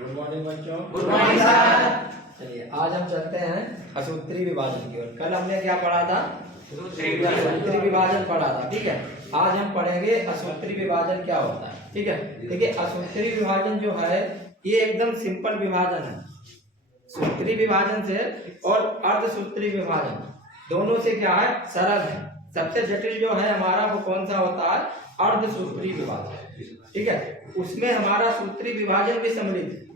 Good morning बच्चों। Good morning sir. चलिए आज हम चलते हैं असूत्री विभाजन की ओर। कल हमने क्या पढ़ा था? असूत्री विभाजन पढ़ा था। ठीक है, आज हम पढ़ेंगे असूत्री विभाजन क्या होता है। ठीक है, देखिए असूत्री विभाजन जो है ये एकदम सिंपल विभाजन है। सूत्री विभाजन से और अर्धसूत्री विभाजन दोनों से क्या है, सरल है। सबसे जटिल जो है हमारा वो कौन सा होता है? अर्धसूत्री विभाजन। ठीक है, उसमें हमारा सूत्री विभाजन भी सम्मिलित है।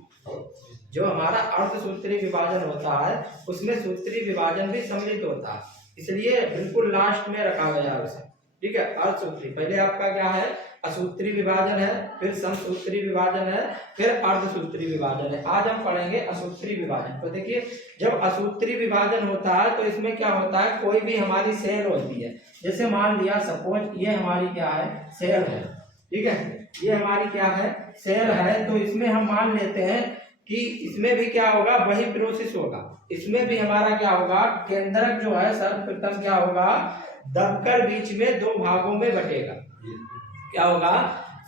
जो हमारा अर्धसूत्री विभाजन होता है उसमें सूत्री विभाजन भी सम्मिलित होता है, इसलिए बिल्कुल लास्ट में रखा गया है उसे। ठीक है, अर्धसूत्री पहले आपका क्या है? असूत्री विभाजन है, फिर समसूत्री विभाजन है, फिर अर्धसूत्री विभाजन है। आज हम पढ़ेंगे असूत्री विभाजन। तो देखिए जब असूत्री विभाजन होता है तो इसमें क्या होता है, कोई भी हमारी सेल होती है, जैसे मान लिया सपोज ये हमारी क्या है, सेल है। ठीक है, ये हमारी क्या है, सेल है। तो इसमें हम मान लेते हैं कि इसमें भी क्या होगा, वही प्रोसेस होगा। इसमें भी हमारा क्या होगा, केंद्रक जो है सर्वप्रथम क्या होगा, दबकर बीच में दो भागों में बटेगा। क्या होगा,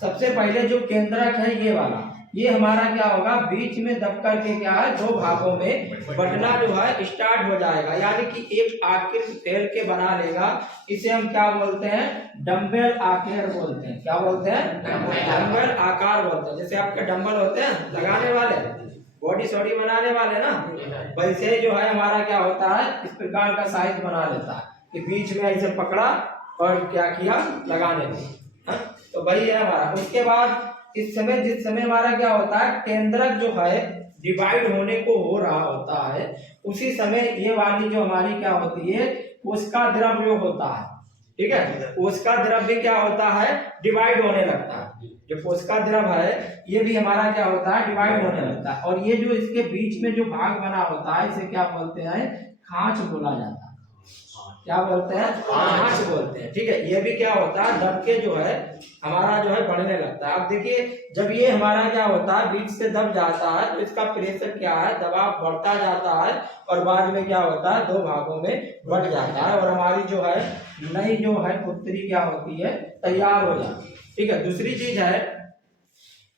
सबसे पहले जो केंद्रक है ये वाला, ये हमारा क्या होगा, बीच में दबकर के क्या है, दो भागों में बटना जो है स्टार्ट हो जाएगा, यानी कि एक आकृति फैल के बना लेगा। इसे हम क्या बोलते हैं, डंबल आकार बोलते हैं। क्या बोलते हैं? डंबल आकार बोलते हैं। जैसे आपके डंबल होते हैं लगाने वाले, बॉडी सॉडी बनाने वाले ना, वैसे जो है हमारा क्या होता है, इस प्रकार का साइज बना लेता है कि बीच में ऐसे पकड़ा और क्या किया, लगाने में। तो वही है हमारा। उसके बाद इस समय जिस समय हमारा क्या होता है, केंद्रक जो है डिवाइड होने को हो रहा होता है, उसी समय ये वाली जो हमारी क्या होती है, उसका द्रव जो होता है। ठीक है, उसका द्रव भी क्या होता है, डिवाइड होने लगता है। जो कोशिका द्रव है ये भी हमारा क्या होता है, डिवाइड होने लगता है। और ये जो इसके बीच में जो भाग बना होता है इसे क्या बोलते हैं, खांच बोला जाता है। क्या बोलते हैं? खांच बोलते हैं। ठीक है, ये भी क्या होता है, दब के जो है हमारा जो है बढ़ने लगता है। अब देखिए जब ये हमारा क्या होता है, बीच से दब जाता है तो इसका प्रेशर क्या है, दबाव बढ़ता जाता है और बाद में क्या होता है, दो भागों में बढ़ जाता है और हमारी जो है नई जो है पुत्री क्या होती है, तैयार हो जाती है। ठीक है, दूसरी चीज है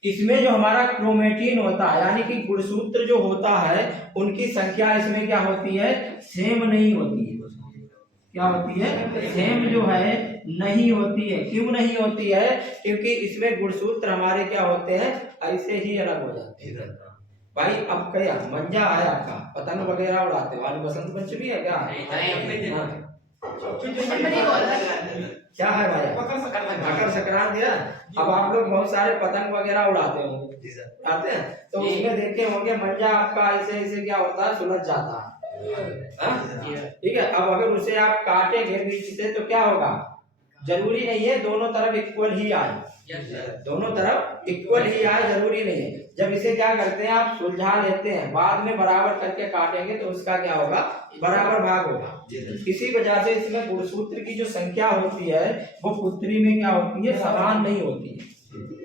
इसमें जो हमारा क्रोमेटिन होता है, यानी कि गुणसूत्र जो होता है उनकी संख्या इसमें क्या होती है, सेम नहीं होती है। क्या होती है, सेम जो है नहीं होती है। क्यों नहीं होती है? क्योंकि इसमें गुणसूत्र हमारे क्या होते हैं, ऐसे ही अलग हो जाते हैं। भाई अब क्या मंजा है आपका, पतंग वगैरह उड़ाते हो, आज बसंत पंचमी है क्या? क्या है भाई, मकर संक्रांति है। अब आप लोग बहुत सारे पतंग वगैरह उड़ाते होंगे, उड़ाते हैं तो उसमें देखे होंगे मंजा आपका ऐसे ऐसे क्या होता है, सुलझ जाता है। ठीक है, अब अगर उसे आप काटेंगे बीच से तो क्या होगा, जरूरी नहीं है दोनों तरफ इक्वल ही आए, दोनों तरफ इक्वल ही आए जरूरी नहीं है। जब इसे क्या करते हैं, आप सुलझा लेते हैं, बाद में बराबर करके काटेंगे तो उसका क्या होगा, बराबर भाग होगा। इसी वजह से इसमें गुणसूत्र की जो संख्या होती है वो पुत्री में क्या होती है, समान नहीं होती है।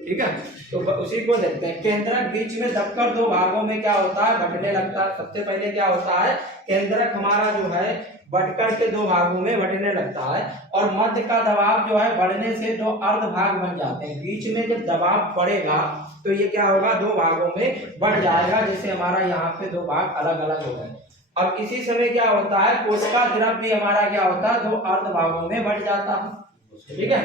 ठीक है, तो उसी को देखते हैं। केंद्रक बीच में दबकर दो भागों में क्या होता है, बटने लगता है। सबसे पहले क्या होता है, केंद्रक हमारा जो है बटकर के दो भागों में बटने लगता है और मध्य का दबाव जो है बढ़ने से दो अर्ध भाग बन जाते हैं। बीच में जब दबाव पड़ेगा तो ये क्या होगा, दो भागों में बढ़ जाएगा। जैसे हमारा यहाँ पे दो भाग अलग अलग हो गए। अब इसी समय क्या होता है, कोशिका द्रव भी हमारा क्या होता है, दो अर्ध भागों में बढ़ जाता है। ठीक है,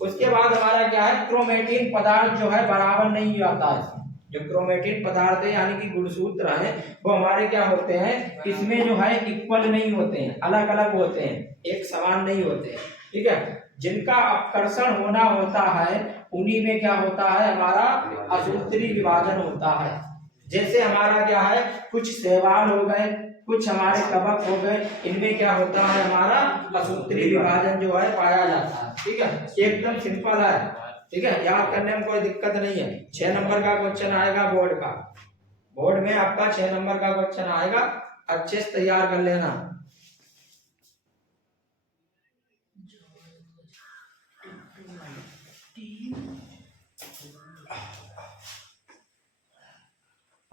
उसके बाद हमारा क्या है, क्रोमेटिन पदार्थ जो है बराबर नहीं जाता है। जो क्रोमेटिन पदार्थ है यानी कि गुणसूत्र हैं वो हमारे क्या होते हैं, इसमें जो है इक्वल नहीं होते हैं, अलग अलग होते हैं, एक समान नहीं होते हैं। ठीक है, जिनका आकर्षण होना होता है उन्हीं में क्या होता है, हमारा असूत्री विभाजन होता है। जैसे हमारा क्या है, कुछ शैवाल हो गए, कुछ हमारे कवक हो गए, इनमें क्या होता है, हमारा असूत्री विभाजन जो है पाया जाता है। ठीक है, एकदम सिंपल है। ठीक है, याद करने में कोई दिक्कत नहीं है। 6 नंबर का क्वेश्चन आएगा बोर्ड का, बोर्ड में आपका 6 नंबर का क्वेश्चन आएगा, अच्छे से तैयार कर लेना।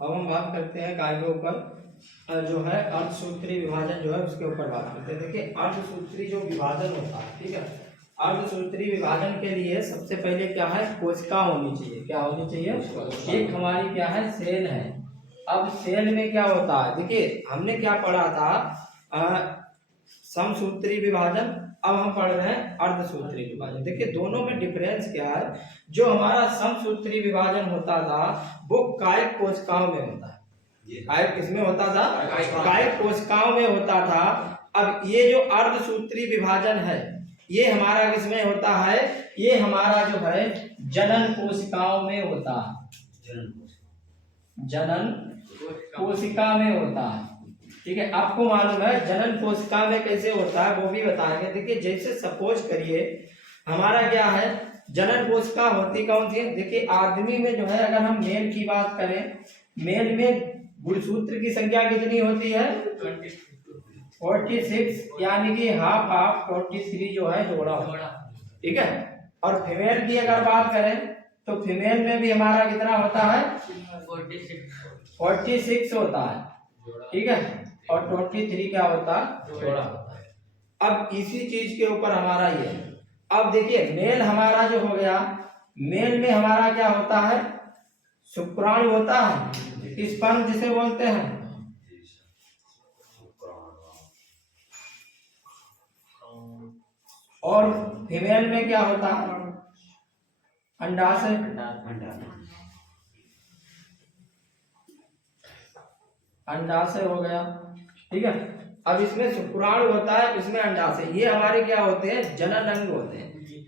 अब हम बात करते हैं काय के ऊपर, जो है अर्धसूत्री विभाजन जो है उसके ऊपर बात करते हैं। देखिए अर्धसूत्री जो विभाजन होता है, ठीक है, अर्धसूत्री विभाजन के लिए सबसे पहले क्या है, कोशिका होनी चाहिए। क्या होनी चाहिए? एक हमारी क्या है, सेल है। अब सेल में क्या होता है, देखिए हमने क्या पढ़ा था, समसूत्री विभाजन, अब हम पढ़ रहे हैं अर्धसूत्री विभाजन। देखिए दोनों में डिफरेंस क्या है। जो हमारा समसूत्री विभाजन होता था वो कायिक कोशिकाओं में होता है। कायिक किसमें होता था? कायिक कोशिकाओं में होता था। अब ये जो अर्धसूत्री विभाजन है ये हमारा किसमें होता है? ये हमारा जो है जनन कोशिकाओं में होता है। जनन कोशिका में होता है। ठीक है, आपको मालूम है जनन कोशिका में कैसे होता है वो भी बताएंगे। देखिए जैसे सपोज करिए हमारा क्या है, जनन कोशिका होती कौन सी है? देखिए आदमी में जो है, अगर हम मेल की बात करें, मेल में गुणसूत्र की संख्या कितनी होती है? 46, यानी कि हाफ हाफ 43 जो है जोड़ा होगा। ठीक है, और फीमेल की अगर बात करें तो फीमेल में भी हमारा कितना होता है? 46 होता है। ठीक है, और 23 क्या होता है? जोड़ा होता है। अब इसी चीज के ऊपर हमारा ये है। अब देखिए मेल हमारा जो हो गया, मेल में हमारा क्या होता है? शुक्राणु होता है, स्पर्म जिसे बोलते हैं। और फीमेल में क्या होता है? अंडाशय। अंडाशय हो गया। ठीक है, अब इसमें शुक्राणु होता है, इसमें अंडाशय। ये हमारे क्या होते हैं? जनन अंग होते हैं।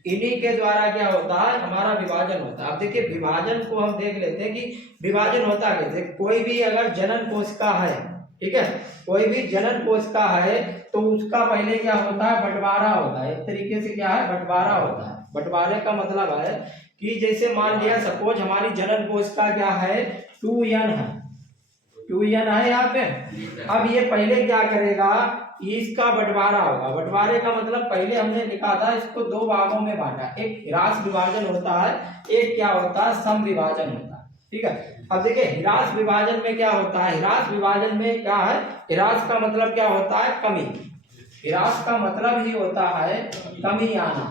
इन्हीं के द्वारा क्या होता है? हमारा विभाजन होता है। अब देखिए विभाजन को हम देख लेते हैं कि विभाजन होता कैसे। कोई भी अगर जनन कोशिका है, ठीक है, कोई भी जनन कोशिका है तो उसका पहले क्या होता है? बंटवारा होता है। एक तरीके से क्या है? बंटवारा होता है। बंटवारे का मतलब है कि जैसे मान लिया सपोज हमारी जनन कोशिका क्या है? 2n है। 2n है यहाँ पे। अब ये पहले क्या करेगा? इसका बंटवारा होगा। बंटवारे का मतलब पहले हमने लिखा था इसको दो भागों में बांटा। एक ह्रास विभाजन होता है, एक क्या होता है? सम विभाजन होता है। ठीक है, अब देखिए ह्रास विभाजन में क्या होता है? ह्रास विभाजन में क्या है? ह्रास का मतलब क्या होता है? कमी। ह्रास का मतलब ही होता है कमी आना।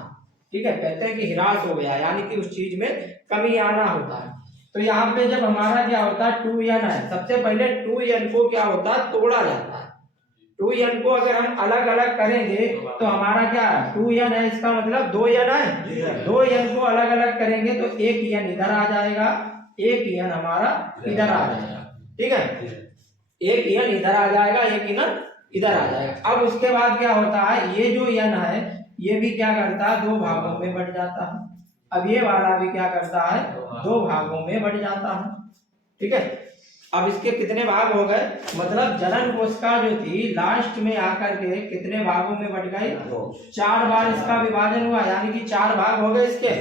ठीक है, कहते हैं कि ह्रास हो गया, यानी कि उस चीज में कमी आना होता है। तो यहाँ पे जब हमारा क्या होता है? 2n है, सबसे पहले 2n को क्या होता है? तोड़ा जाता है। 2n को अगर हम अलग अलग करेंगे तो हमारा क्या है? 2n है, इसका मतलब 2n है। 2n को अलग अलग करेंगे तो एक n इधर आ जाएगा, एक n हमारा इधर आ जाएगा। ठीक है, एक n इधर आ जाएगा, एक n इधर आ जाएगा। अब उसके बाद क्या होता है? ये जो n है ये भी क्या करता है? दो भागों में बट जाता है। अब ये वाला भी क्या करता है? दो भागों में बट जाता है। ठीक है, अब इसके कितने भाग हो गए? मतलब जनन कोशिका जो थी लास्ट में आकर के कितने भागों में बट गई? 4 बार इसका विभाजन हुआ, यानी कि 4 भाग हो गए इसके।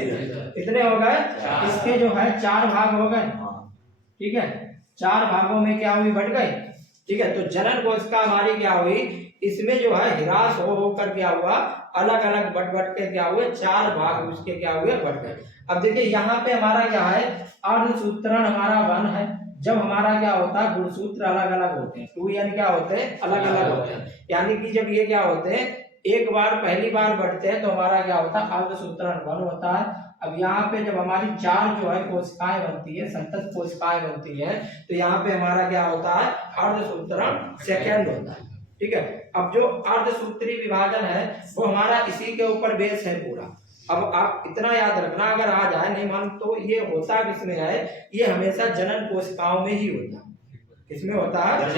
कितने हो गए? इसके जो है 4 भाग हो गए। ठीक है, 4 भागों में क्या हुई? बट गई। ठीक है, तो जनन कोशिका हमारी क्या हुई? इसमें जो है ह्रास होकर क्या हुआ? अलग अलग बट बट के क्या हुए? 4 भाग उसके क्या हुए? बट गए। अब देखिए यहाँ पे हमारा क्या है? अर्धसूत्रण हमारा 1 है। जब हमारा क्या होता है? गुणसूत्र अलग अलग होते हैं। 2n क्या होते हैं? अलग अलग होते हैं। यानी कि जब ये क्या होते हैं? एक बार पहली बार बढ़ते हैं तो हमारा क्या होता है? अर्धसूत्रण 1 होता है। अब यहाँ पे जब हमारी 4 जो है कोशिकाएं बनती है, संतत कोशिकाएं बनती है, तो यहाँ पे हमारा क्या होता है? अर्धसूत्रण 2 होता है। ठीक है, अब जो अर्धसूत्री विभाजन है वो हमारा इसी के ऊपर बेस है पूरा। अब आप इतना याद रखना, अगर आ जाए नहीं मान तो ये होता किसमें है? ये हमेशा जनन कोशिकाओं में ही होता है। किसमें होता है?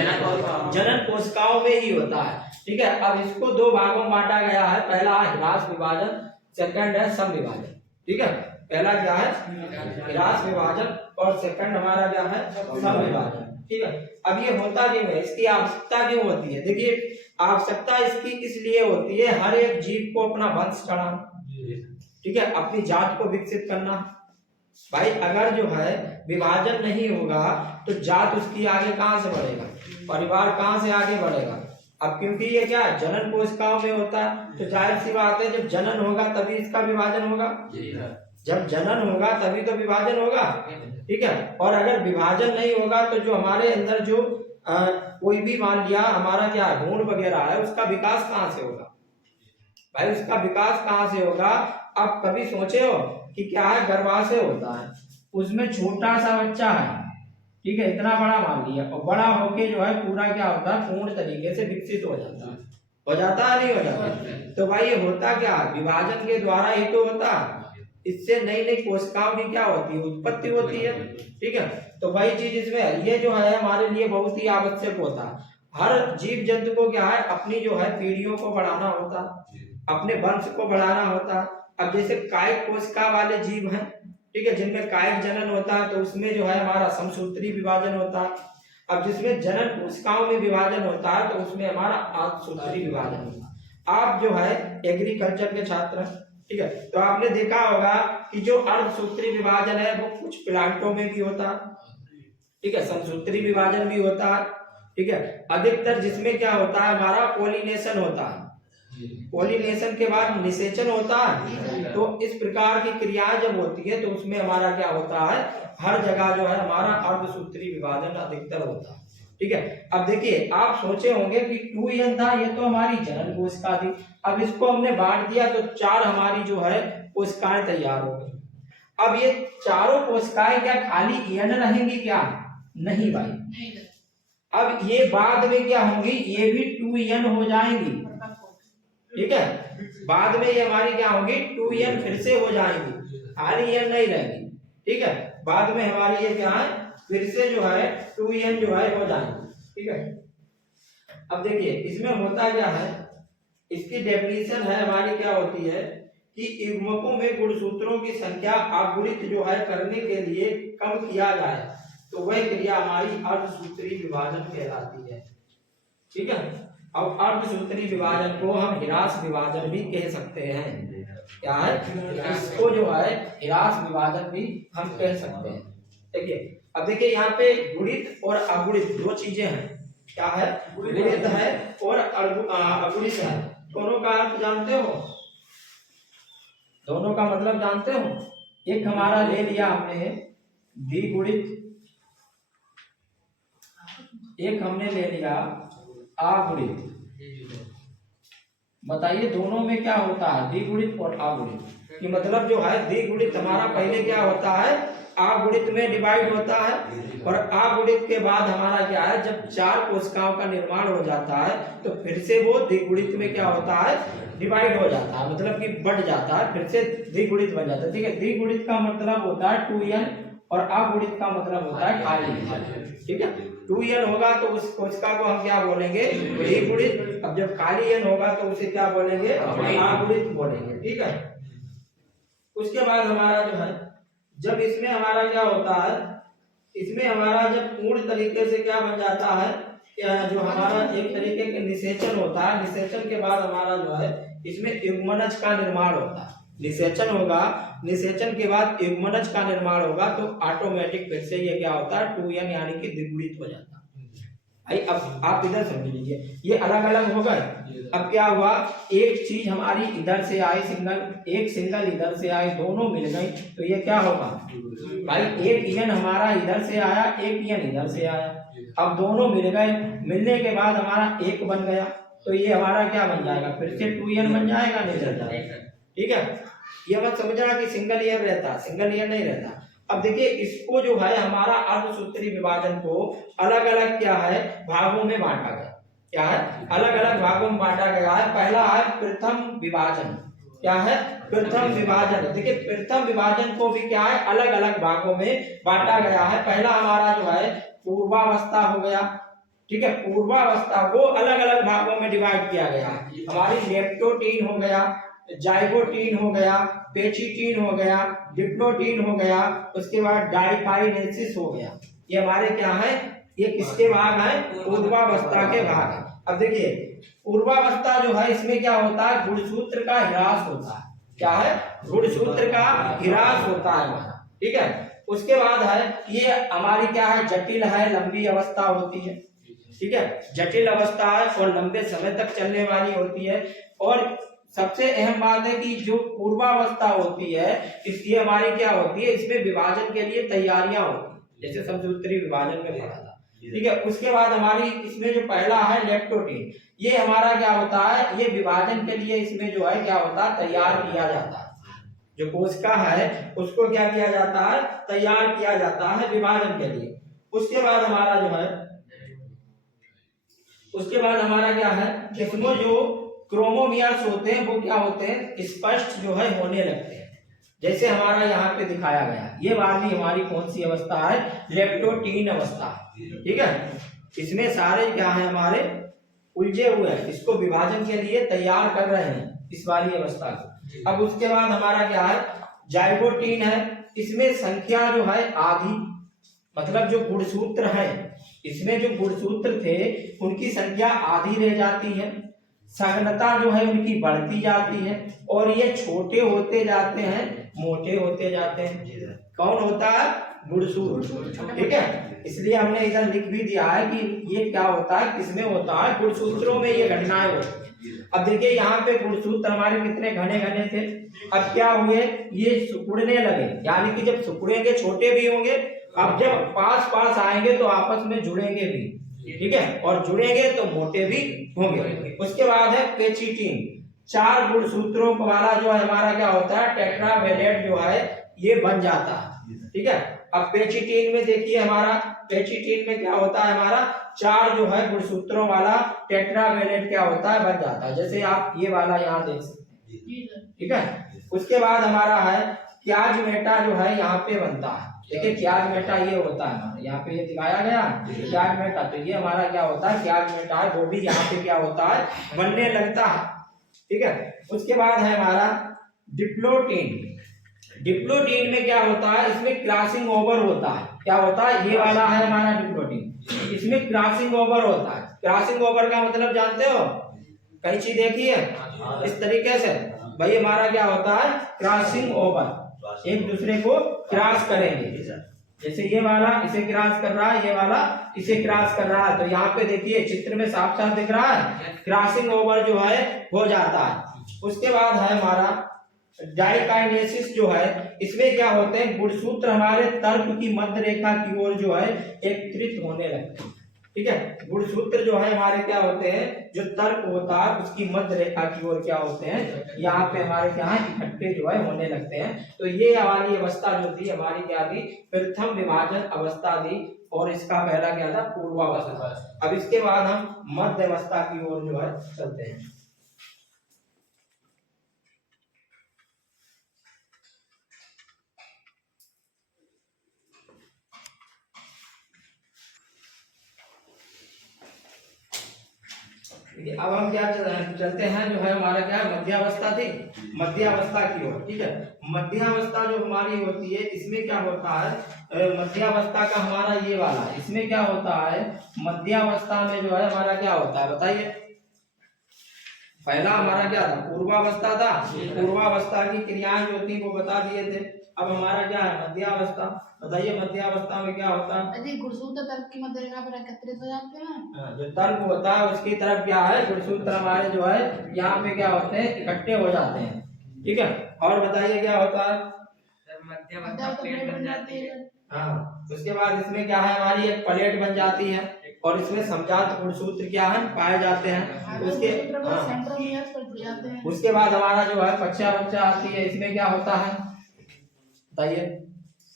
जनन कोशिकाओं में ही होता है। ठीक है, अब इसको दो भागों में बांटा गया है। पहला ह्रास विभाजन, सेकंड है सम विभाजन। ठीक है, पहला क्या है? ह्रास विभाजन और सेकंड हमारा क्या है? सम विभाजन। ठीक है, अब ये होता क्यों है? इसकी आवश्यकता क्यों होती है? देखिए आवश्यकता इसकी इसलिए होती है हर एक जीव को अपना वंश चढ़ाना। ठीक है, अपनी जात को विकसित करना। भाई अगर जो है विभाजन नहीं होगा तो जात उसकी आगे कहां से बढ़ेगा? परिवार कहां से आगे बढ़ेगा? अब क्योंकि ये क्या है? जनन कोशिकाओं में होता है, तो जाहिर सी बात है जब जनन होगा तभी इसका विभाजन होगा। जब जनन होगा तभी तो विभाजन होगा। ठीक है, और अगर विभाजन नहीं होगा तो जो हमारे अंदर जो कोई भी मान लिया हमारा क्या गुण वगैरह है उसका विकास कहाँ से होगा? भाई उसका विकास कहाँ से होगा? आप कभी सोचे हो कि क्या है, गर्भाशय होता है, उसमें छोटा सा बच्चा है, ठीक है, इतना बड़ा मान लिया, और बड़ा होके जो है पूरा क्या होता है, पूर्ण तरीके से विकसित हो जाता है। हो जाता है नहीं हो जाता? तो भाई ये होता क्या, विभाजन के द्वारा ही तो होता है। इससे नई नई कोशिकाओं की क्या होती है, उत्पत्ति होती है, ठीक है। तो वही चीज इसमें है, ये जो है हमारे लिए बहुत ही आवश्यक होता है। हर जीव जंतु को क्या है, अपनी जो है पीढ़ियों को बढ़ाना होता है, अपने वंश को बढ़ाना होता है। अब जैसे कायिक कोशिका वाले जीव हैं, ठीक है, जिनमें कायिक जनन होता है, तो उसमें जो है हमारा समसूत्री विभाजन होता है। अब जिसमें जनन कोशिकाओं में विभाजन होता है, तो उसमें हमारा अर्धसूत्री विभाजन होता है। आप जो है एग्रीकल्चर के छात्र हैं, ठीक है, तो आपने देखा होगा कि जो अर्धसूत्री विभाजन है वो कुछ प्लांटों में भी होता है, ठीक है, समसूत्री विभाजन भी होता है, ठीक है। अधिकतर जिसमें क्या होता है, हमारा पॉलिनेशन होता है, पॉलिनेशन के बाद निषेचन होता है। तो इस प्रकार की क्रियाएं जब होती है तो उसमें हमारा क्या होता है, हर जगह जो है हमारा अर्धसूत्री विभाजन अधिकतर होता है, ठीक है। अब देखिए आप सोचे होंगे कि 2n था, ये तो हमारी जनन कोशिका थी, अब इसको हमने बांट दिया तो 4 हमारी जो है कोशिकाएं तैयार हो गई। अब ये चारों कोशिकाएं क्या खाली n रहेंगी क्या? नहीं भाई, अब ये बाद में क्या होंगी, ये भी 2n हो जाएंगी, ठीक है। बाद में ये हमारी क्या होगी, 2n फिर से हो जाएंगी, खाली n नहीं रहेगी, ठीक है। बाद में हमारी ये क्या है, फिर से जो है 2n जो है हो जाएंगे, ठीक है। अब देखिए इसमें होता क्या है, इसकी डेफिनेशन है हमारी क्या होती है कि युग्मकों में गुणसूत्रों की संख्या अगुणित जो है करने के लिए कम किया जाए तो वह क्रिया हमारी अर्धसूत्री विभाजन कहलाती है, ठीक है। अब अर्धसूत्री विभाजन को हम ह्रास विभाजन भी कह सकते हैं। क्या है, इसको जो है ह्रास विभाजन भी हम कह सकते हैं। देखिए अब देखिए यहाँ पे गुणित और अगुणित दो चीजें हैं। क्या है, गुणित है और अगुणित है। दोनों का अर्थ जानते हो, दोनों का मतलब जानते हो। एक हमारा ले लिया हमने द्विगुणित, एक हमने ले लिया अगुणित। बताइए दोनों में क्या होता है, द्विगुणित और अगुणित की मतलब जो है द्विगुणित हमारा पहले क्या होता है, अगुणित में डिवाइड होता है, और अगुणित के बाद हमारा क्या है, जब 4 कोशिकाओं का निर्माण हो जाता है तो फिर से वो द्विगुणित में क्या होता है, डिवाइड हो जाता है, मतलब कि बढ़ जाता है, फिर से द्विगुणित बन जाता है, ठीक है। द्विगुणित का मतलब होता है 2n और अगुणित का मतलब होता है खाली, ठीक है। 2n होगा तो उस कोशिका को हम क्या बोलेंगे, द्विगुणित। अब जब खाली n होगा तो उसे क्या बोलेंगे, अगुणित बोलेंगे, ठीक है। उसके बाद हमारा जो है, जब इसमें हमारा क्या होता है, इसमें हमारा जब पूर्ण तरीके से क्या बन जाता है, जो हमारा एक तरीके के निषेचन होता है, निषेचन के बाद हमारा जो है इसमें युग्मनज का निर्माण होता है। निषेचन होगा, निषेचन के बाद युग्मनज का निर्माण होगा तो ऑटोमेटिक फिर से ये क्या होता है 2n यानी कि द्विगुणित हो जाता है। भाई अब आप इधर समझ लीजिए, ये अलग अलग हो गए। अब क्या हुआ, एक चीज हमारी इधर से आई सिंगल, एक सिंगल इधर से आई, दोनों मिल गई तो ये क्या होगा भाई, एक n हमारा इधर से आया, एक n इधर से आया, अब दोनों मिल गए, मिलने के बाद हमारा एक बन गया तो ये हमारा क्या बन जाएगा, फिर से 2n बन जाएगा, नहीं चल जाएगा, ठीक है। ये मत समझना कि सिंगल ईयर रहता, सिंगल ईयर नहीं रहता। अब देखिए इसको जो है हमारा अर्धसूत्री विभाजन को अलग अलग क्या है भागों में बांटा गया। क्या है, अलग अलग भागों में बांटा गया है। पहला है प्रथम विभाजन। क्या है, प्रथम विभाजन। देखिए प्रथम विभाजन को भी क्या है अलग अलग भागों में बांटा गया है। पहला हमारा जो है पूर्वावस्था हो गया, ठीक है। पूर्वावस्था को अलग अलग भागों में डिवाइड किया गया है। हमारी लेप्टोटीन हो गया, जाइगोटीन हो गया, पेचिटीन हो गया, डिप्लोटीन हो गया, उसके बाद डाइकाइनेसिस हो गया। ये हमारे क्या है, ये किसके भाग है, पूर्वावस्था के भाग है। अब देखिए पूर्वावस्था जो है इसमें क्या होता है, गुणसूत्र का ह्रास होता है। क्या है, गुणसूत्र का ह्रास होता है हमारा, ठीक है। उसके बाद है ये हमारी क्या है, जटिल है, लंबी अवस्था होती है, ठीक है। जटिल अवस्था है और लंबे समय तक चलने वाली होती है। और सबसे अहम बात है कि जो पूर्वावस्था होती है इसकी हमारी क्या होती है, इसमें विभाजन के लिए तैयारियां होती है। जैसे समसूत्री विभाजन में पढ़ा था, ठीक है। उसके बाद हमारी इसमें जो पहला है लेप्टोटीन, ये हमारा क्या होता है, ये विभाजन के लिए इसमें जो है क्या होता है, तैयार किया जाता है। जो कोशिका है उसको क्या किया जाता है, तैयार किया जाता है विभाजन के लिए। उसके बाद हमारा जो है, उसके बाद हमारा क्या है, इसमें जो क्रोमोमियर्स होते हैं वो क्या होते हैं, स्पष्ट जो है होने लगते हैं। जैसे हमारा यहाँ पे दिखाया गया, ये वाली हमारी कौन सी अवस्था है, लेप्टोटीन अवस्था। ठीक है, इसमें सारे क्या है हमारे उलझे हुए हैं, इसको विभाजन के लिए तैयार कर रहे हैं इस वाली अवस्था को। अब उसके बाद हमारा क्या है, जाइगोटीन है, इसमें संख्या जो है आधी, मतलब जो गुणसूत्र है, इसमें जो गुणसूत्र थे उनकी संख्या आधी रह जाती है, सघनता जो है उनकी बढ़ती जाती है, और ये छोटे होते जाते हैं, मोटे होते जाते हैं। कौन होता है, गुणसूत्र। ठीक है, इसलिए हमने इधर लिख भी दिया है कि ये क्या होता है, किसमें होता है, गुणसूत्रों में ये घटनाएं होती है। अब देखिए यहाँ पे गुणसूत्र हमारे कितने घने घने थे, अब क्या हुए, ये सिकुड़ने लगे, यानी कि जब सिकुड़ेंगे छोटे भी होंगे, अब जब पास पास आएंगे तो आपस में जुड़ेंगे भी। ठीक है, और जुड़ेंगे तो मोटे भी होंगे। उसके बाद है पेचिटीन, 4 गुणसूत्रों वाला जो है हमारा क्या होता है, टेट्रावेलेट जो है ये बन जाता है। ठीक है, अब पेचिटीन में देखिए हमारा, पेचिटीन में क्या होता है, हमारा 4 जो है गुणसूत्रों वाला टेट्रावेलेट क्या होता है, बन जाता है। जैसे आप ये वाला यहाँ देख सकते हैं। ठीक है, उसके बाद हमारा है क्याजमेटा जो है यहाँ पे बनता है। देखिए क्याजमेटा ये होता है हमारा, यहाँ पे ये दिखाया गया क्याजमेटा, तो ये हमारा क्या होता है, क्याजमेटा है, वो भी यहाँ पे क्या होता है, बनने लगता है। ठीक है, उसके बाद है हमारा डिप्लोटीन। डिप्लोटीन में क्या होता है, इसमें क्रॉसिंग ओवर होता है। क्या होता है, ये वाला है हमारा डिप्लोटीन, इसमें क्रॉसिंग ओवर होता है। क्रॉसिंग ओवर का मतलब जानते हो, कई चीज देखिए इस तरीके से, भाई हमारा क्या होता है, क्रॉसिंग ओवर, एक दूसरे को क्रॉस करेंगे। जैसे ये वाला इसे क्रॉस कर रहा है, ये वाला इसे क्रॉस कर रहा है, तो यहाँ पे देखिए चित्र में साफ साफ दिख रहा है, क्रॉसिंग ओवर जो है हो जाता है। उसके बाद है हमारा डाइकाइनेसिस जो है, इसमें क्या होते हैं, गुणसूत्र हमारे तर्क की मध्य रेखा की ओर जो है एकत्रित होने लगते हैं। ठीक है, गुणसूत्र जो है हमारे क्या होते हैं, जो तर्क होता है उसकी मध्य रेखा की ओर क्या होते हैं, यहाँ पे हमारे क्या है, इकट्ठे जो है होने लगते हैं। तो ये वाली अवस्था जो थी हमारी क्या थी, प्रथम विभाजन अवस्था थी, और इसका पहला क्या था, पूर्वावस्था। अब इसके बाद हम मध्य अवस्था की ओर जो है चलते हैं। अब हम क्या चलते हैं, जो है हमारा क्या मध्यावस्था थी, मध्यावस्था की ओर। ठीक है, मध्यावस्था जो हमारी होती है, इसमें क्या होता है, मध्यावस्था का हमारा ये वाला, इसमें क्या होता है, मध्यावस्था में जो है हमारा क्या होता है, बताइए। पहला हमारा क्या था, पूर्वावस्था था, पूर्वावस्था की क्रियाएं जो थी वो बता दिए थे। अब हमारा क्या है, मध्यावस्था। बताइए मध्यावस्था में क्या होता है, यदि गुणसूत्र तर्क की मध्य रेखा पर एकत्रित हो जाते हैं, जो तर्क होता है उसकी तरफ क्या है, गुणसूत्र हमारे जो है यहाँ पे क्या होते हैं, इकट्ठे हो जाते हैं। ठीक है, और बताइए क्या होता है, मध्यावस्था प्लेट बन जाती है। हाँ, उसके बाद इसमें क्या है, हमारी एक प्लेट बन जाती है, और इसमें समजात गुणसूत्र क्या है, पाए जाते हैं। उसके सेंट्रोमियर्स पर जुड़ जाते हैं। उसके बाद हमारा जो है पक्षावस्था आती है, इसमें क्या होता है, बताइए।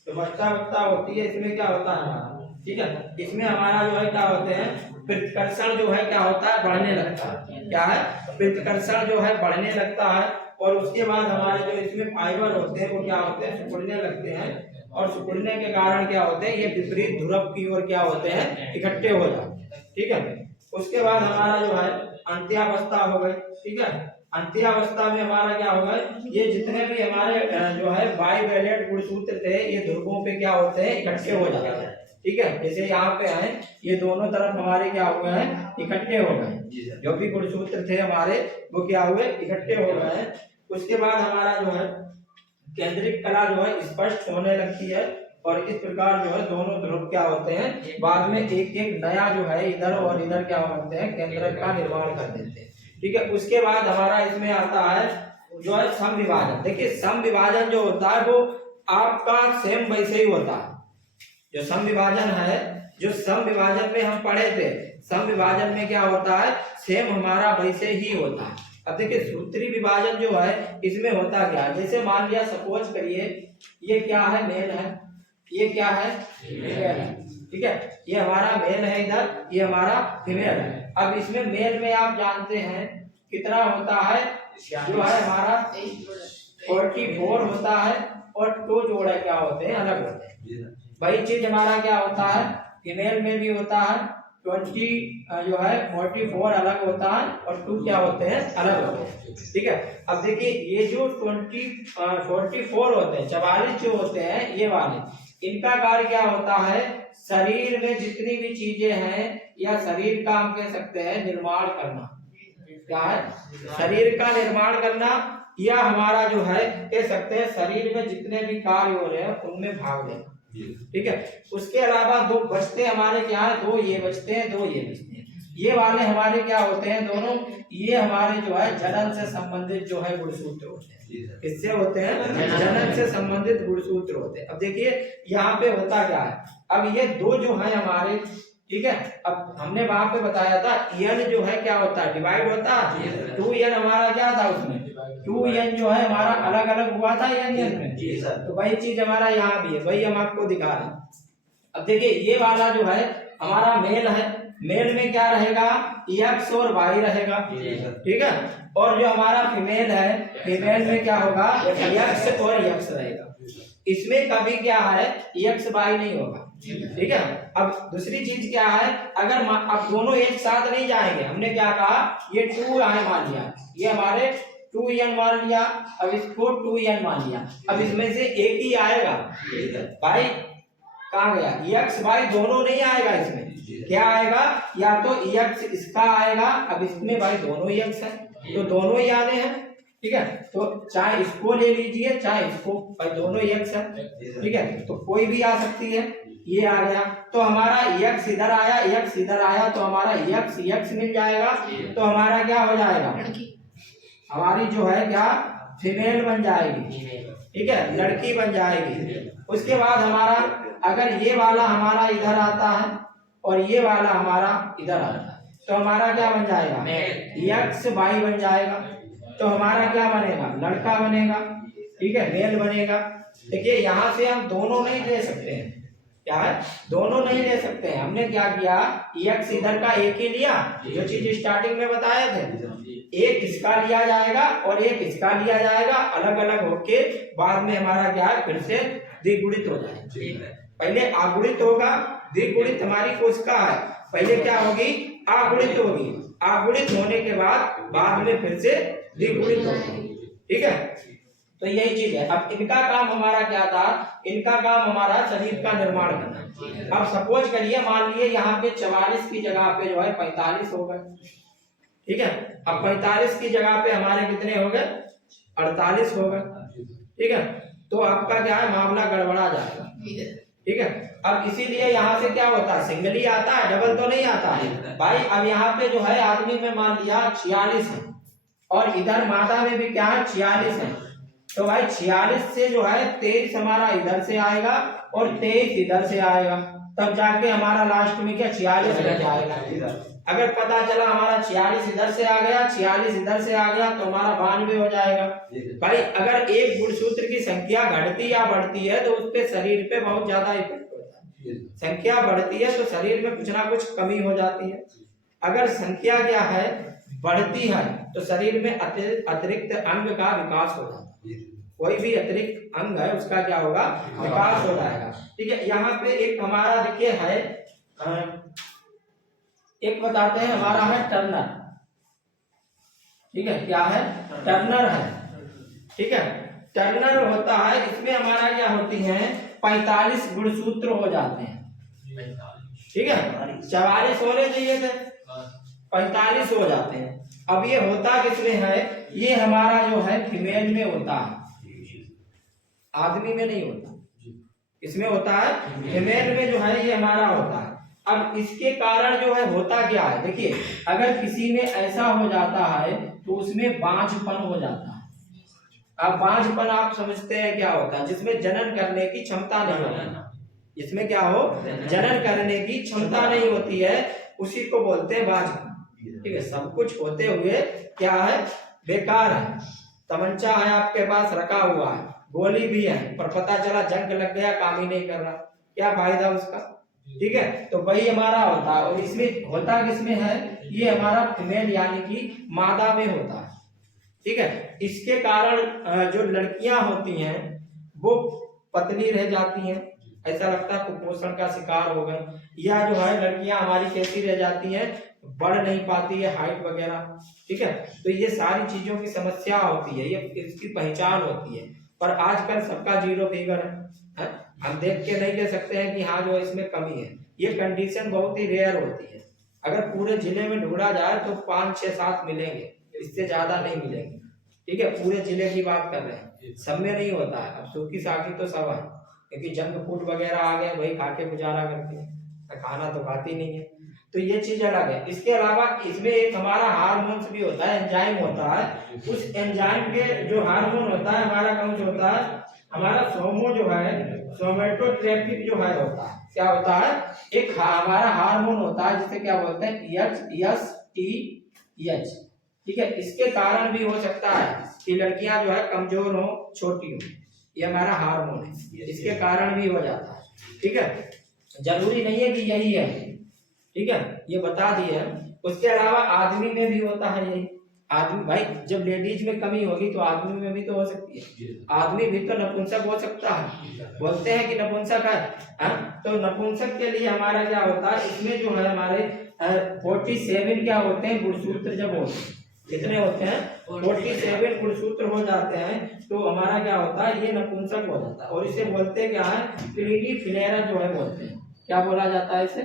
तो पक्षावस्था होती है, इसमें क्या होता है हमारा, ठीक है, इसमें हमारा जो है क्या होते हैं, प्रतिकर्षण जो है क्या होता है, बढ़ने लगता है। क्या है, प्रतिकर्षण जो है बढ़ने लगता है, और उसके बाद हमारे जो इसमें फाइबर होते हैं वो क्या होते हैं, सिकुड़ने लगते हैं, और सिकुड़ने के कारण क्या होते हैं, ये विपरीत ध्रुव की ओर क्या होते हैं, इकट्ठे हो जाते हैं। ठीक है, उसके बाद हमारा जो है अंत्यावस्था हो गई। ठीक है, अंत्यावस्था में हमारा क्या होगा, ये जितने भी हमारे जो है बाइवैलेंट गुणसूत्र थे, ये ध्रुवों पे क्या होते हैं, इकट्ठे हो जाते हैं। ठीक है, जैसे यहाँ पे आए, ये दोनों तरफ हमारे क्या हुए हैं, इकट्ठे हो गए, जो भी गुणसूत्र थे हमारे वो क्या हुए, इकट्ठे हो गए हैं। उसके बाद हमारा जो है केंद्रिक कला जो है स्पष्ट होने लगती है, और इस प्रकार जो है दोनों ध्रुव क्या होते हैं, बाद में एक एक नया जो है इधर और इधर क्या होते हैं, केंद्रक का निर्माण कर देते हैं। ठीक है, उसके बाद हमारा इसमें आता है जो है सम विभाजन। देखिए सम विभाजन जो होता है वो आपका सेम वैसे ही होता है, जो सम विभाजन है, जो सम विभाजन में हम पढ़े थे, सम विभाजन में क्या होता है, सेम हमारा वैसे ही होता है। अब देखिए सूत्री विभाजन जो है इसमें होता क्या है, जैसे मान लिया सपोज करिए ये क्या है, मेल है, ये क्या है, फीमेल है, ठीक है, ये हमारा मेल है, इधर ये हमारा फीमेल है। अब इसमें मेल में आप जानते हैं कितना होता है, जो है हमारा 44 होता है, और 2 जोड़े क्या होते हैं, अलग होते हैं। वही चीज हमारा क्या होता है, फीमेल में भी होता है, 20 जो है 44 अलग होता है, और 2 क्या होते हैं, अलग होते हैं, ठीक है। अब देखिए ये जो 44 होते हैं, 44 जो होते हैं ये वाले, इनका कार्य क्या होता है, शरीर में जितनी भी चीजें हैं या शरीर का हम कह सकते हैं निर्माण करना, क्या है, शरीर का निर्माण करना, या हमारा जो है कह सकते हैं शरीर में जितने भी कार्य हो रहे हैं उनमें भाग लेना, ठीक है। उसके अलावा 2 बचते हमारे क्या है, 2 ये बचते हैं, 2 ये बचते हैं। ये वाले हमारे क्या होते हैं दोनों, ये हमारे जो है जनन से संबंधित जो है गुणसूत्र होते हैं, इससे होते हैं जनन से संबंधित गुणसूत्र होते हैं। अब देखिए यहाँ पे होता क्या है, अब ये 2 जो है हमारे, ठीक है, अब हमने वहां पे बताया था n जो है क्या होता है, डिवाइड होता है, 2n हमारा क्या था उसमें, 2n जो है हमारा अलग अलग हुआ था n में, तो वही चीज हमारा यहाँ भी है, वही हम आपको दिखा रहे हैं। अब देखिए ये वाला जो है हमारा मेल है, मेल में क्या रहेगा, x और y रहेगा, ठीक है, और जो हमारा फीमेल है, फीमेल में क्या होगा, x और x रहेगा। इसमें कभी क्या है, x y नहीं होगा, ठीक है। अब दूसरी चीज क्या है, अगर अब दोनों एक साथ नहीं जाएंगे, हमने क्या कहा, ये 2 है मान लिया, ये हमारे 2n मान लिया, अब इसको 2n मान लिया, अब इसमें से एक ही आएगा, भाई कहाँ गया, x y दोनों नहीं आएगा, इसमें क्या आएगा, या तो x इसका आएगा, अब इसमें भाई दोनों ही x है, तो दोनों ही आने हैं, ठीक है, तो चाहे इसको ले लीजिए चाहे इसको, भाई दोनों ही x है, ठीक है, तो कोई भी आ सकती है, ये आ गया, तो हमारा x इधर आया, x इधर आया, तो हमारा x मिल जाएगा, तो हमारा क्या हो जाएगा, हमारी जो है क्या, फीमेल बन जाएगी, ठीक है, लड़की बन जाएगी। उसके बाद हमारा अगर ये वाला हमारा इधर आता है और ये वाला हमारा इधर आता है, तो हमारा क्या बन जाएगा, x y बन जाएगा, तो हमारा क्या बनेगा, लड़का बनेगा, ठीक है, मेल बनेगा। देखिए यहाँ से हम दोनों नहीं ले सकते हैं, क्या है, दोनों नहीं ले सकते हैं। हमने क्या किया, x इधर का एक ही लिया, जो चीज स्टार्टिंग में बताए थे, एक इसका लिया जाएगा और एक इसका लिया जाएगा, अलग अलग होके बाद में हमारा क्या है, फिर से द्विगुणित हो जाएगा। पहले अगुणित होगा, द्विगुणित हमारी कोशिका है, पहले क्या होगी, अगुणित होगी, अगुणित होने के बाद में फिर से द्विगुणित होगी, ठीक है। तो यही चीज है। अब इनका काम हमारा क्या था, इनका काम हमारा शरीर का निर्माण करना। अब सपोज करिए, मान लिए यहाँ पे 44 की जगह पे जो है 45 हो गए, ठीक है। अब 45 की जगह पे हमारे कितने हो गए, 48 हो गए, ठीक है। तो आपका क्या है, मामला गड़बड़ा जाएगा, ठीक है। अब इसीलिए यहाँ से क्या होता है, सिंगल ही आता है, डबल तो नहीं आता है भाई। अब यहाँ पे जो है आदमी में मान लिया 46 है, और इधर मादा में भी क्या है 46 है, तो भाई 46 से जो है 23 हमारा इधर से आएगा और 23 इधर से आएगा, तब जाके हमारा लास्ट में क्या 46 बच जाएगा। अगर पता चला हमारा 46 इधर से आ गया, 46 इधर से आ गया, तो हमारा 92 हो जाएगा। भाई अगर एक गुणसूत्र की संख्या घटती या बढ़ती है तो उसपे शरीर पे बहुत ज्यादा इफेक्ट होता है। संख्या बढ़ती है तो शरीर में कुछ ना कुछ कमी हो जाती है। अगर संख्या क्या है, बढ़ती है, तो शरीर में अतिरिक्त अंग का विकास हो जाता है। कोई भी अतिरिक्त अंग है उसका क्या होगा, विकास हो जाएगा, ठीक है। यहाँ पे एक हमारा देखिए है, एक बताते हैं हमारा है टर्नर, ठीक है, क्या है, टर्नर है, ठीक है। टर्नर होता है, इसमें हमारा क्या होती है 45 गुणसूत्र हो जाते हैं, ठीक है। 44 होने चाहिए थे, 45 हो जाते हैं। अब ये होता किसमें है, ये हमारा जो है फीमेल में होता है, आदमी में नहीं होता, इसमें होता है फीमेल में जो है ये हमारा होता है। अब इसके कारण जो है होता क्या है, देखिए अगर किसी में ऐसा हो जाता है तो उसमें बांझपन हो जाता है। अब बांझपन आप समझते हैं क्या होता है, जिसमें जनन करने की क्षमता नहीं होती, इसमें क्या हो, जनन करने की क्षमता नहीं होती है, उसी को बोलते हैं बाझ। ठीक है, सब कुछ होते हुए क्या है, बेकार है। तमंचा है आपके पास रखा हुआ है, गोली भी है, पर पता चला जंग लग गया, काम ही नहीं कर रहा, क्या फायदा उसका। ठीक है, तो वही हमारा होता है। और इसमें होता किसमें है, ये हमारा फीमेल यानी कि मादा में होता है। ठीक है, इसके कारण जो लड़कियां होती हैं वो पतली रह जाती हैं, ऐसा लगता है कुपोषण का शिकार हो गए, या जो है लड़कियां हमारी कैसी रह जाती हैं, बढ़ नहीं पाती है, हाइट वगैरह। ठीक है, तो ये सारी चीजों की समस्या होती है, ये इसकी पहचान होती है। पर आजकल सबका जीरो फिगर है, हम देख के नहीं कह सकते हैं कि हाँ जो इसमें कमी है। ये कंडीशन बहुत ही रेयर होती है। अगर पूरे जिले में ढूंढा जाए तो 5, 6, 7 मिलेंगे, इससे ज्यादा नहीं मिलेंगे। ठीक है, पूरे जिले की बात कर रहे हैं, सब में नहीं होता है। अब सूखी साखी तो सब है, क्योंकि जंक फूड वगैरह आ गए, वही खा के गुजारा करते हैं, खाना तो खाती नहीं है। तो ये चीज अलग है। इसके अलावा इसमें एक हमारा हार्मोन्स भी होता है, एंजाइम होता है। उस एंजाइम के जो हार्मोन होता है हमारा कौन सा होता है, हमारा सोमो जो है, सोमेटोट्रोपिक जो है होता है। क्या होता है, एक हमारा हार्मोन होता है जिसे क्या बोलते हैं, ESTH। ठीक है, इसके कारण भी हो सकता है कि लड़कियां जो है कमजोर हो, छोटी हो, ये हमारा हार्मोन है, इसके कारण भी हो जाता है। ठीक है, जरूरी नहीं है कि यही है। ठीक है, ये बता दिए हम। उसके अलावा आदमी में भी होता है यही। आदमी भाई, जब लेडीज में कमी होगी तो आदमी में भी तो हो सकती है। आदमी भी तो नपुंसक हो सकता है, बोलते हैं कि नपुंसक है। तो नपुंसक के लिए हमारा क्या होता है, इसमें जो है हमारे 47 क्या होते हैं, गुणसूत्र जब होते हैं, कितने होते हैं, 47 गुणसूत्र हो जाते हैं, तो हमारा क्या होता है, ये नपुंसक हो जाता है। और इसे बोलते क्या है, क्लीनी फिलेरा जो है बोलते हैं। क्या बोला जाता है इसे,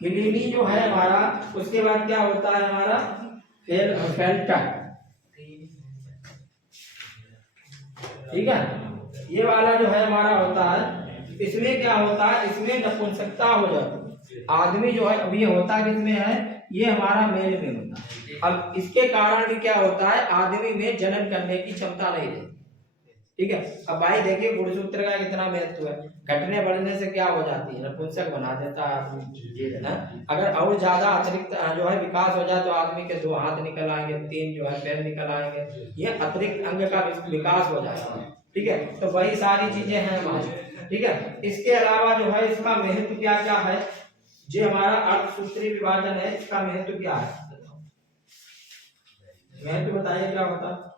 क्लीनी जो है हमारा। उसके बाद क्या होता है हमारा, फेल्टा। ठीक है, ये वाला जो है हमारा होता है। इसमें क्या होता है, इसमें नपुंसकता हो जाती है। आदमी जो है, अब ये होता किसमें है, ये हमारा मेल में होता है। अब इसके कारण भी क्या होता है, आदमी में जनन करने की क्षमता नहीं रहती। ठीक है, अब भाई देखिए गुणसूत्र का कितना महत्व है। घटने बढ़ने से क्या हो जाती है, नपुंसक बना देता है आदमी, है ना। अगर और ज्यादा अतिरिक्त जो है विकास हो जाए तो आदमी के 2 हाथ निकल आएंगे, 3 जो है पैर निकल आएंगे, ये अतिरिक्त अंग का विकास हो जाएगा। ठीक है, तो वही सारी चीजें हैं हमारी। ठीक है, इसके अलावा जो है इसका महत्व क्या क्या है, जो हमारा अर्धसूत्री विभाजन है, इसका महत्व क्या है, महत्व बताइए क्या होता है।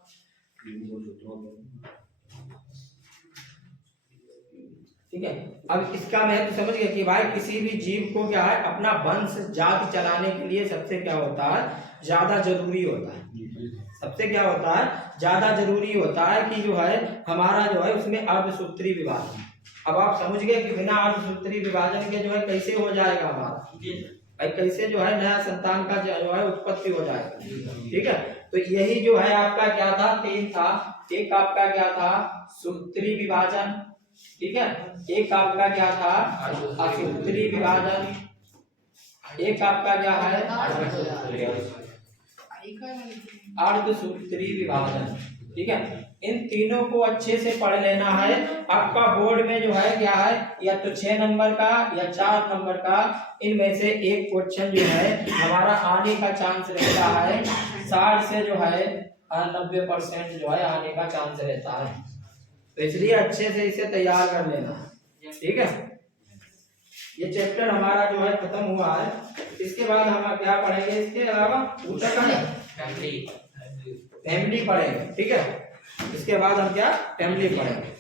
ठीक है, अब इसका महत्व समझ गए कि भाई किसी भी जीव को क्या है, अपना वंश जाति चलाने के लिए सबसे क्या होता है, ज्यादा जरूरी होता है। सबसे क्या होता है, ज्यादा जरूरी होता है कि जो है हमारा जो है उसमें अर्धसूत्री विभाजन। अब आप समझ गए कि बिना अर्धसूत्री विभाजन के जो है कैसे हो जाएगा हमारा, भाई कैसे जो है नया संतान का जो है उत्पत्ति हो जाएगा। ठीक है, तो यही जो है आपका क्या था, 3 था। एक आपका क्या था, सूत्री विभाजन। ठीक है, एक आपका क्या था, असूत्री विभाजन। एक आपका क्या है, अर्धसूत्री विभाजन। ठीक है, इन तीनों को अच्छे से पढ़ लेना है। आपका बोर्ड में जो है क्या है, या तो 6 नंबर का या 4 नंबर का, इनमें से एक क्वेश्चन जो है हमारा आने का चांस रहता है। 60 से जो है 90% जो है आने का चांस रहता है, तो इसलिए अच्छे से इसे तैयार कर लेना। ठीक है, ये चैप्टर हमारा जो है खत्म हुआ है। इसके बाद हम क्या पढ़ेंगे, इसके अलावा फैमिली पढ़ेंगे। ठीक है, इसके बाद हम क्या, फैमिली पढ़ेंगे।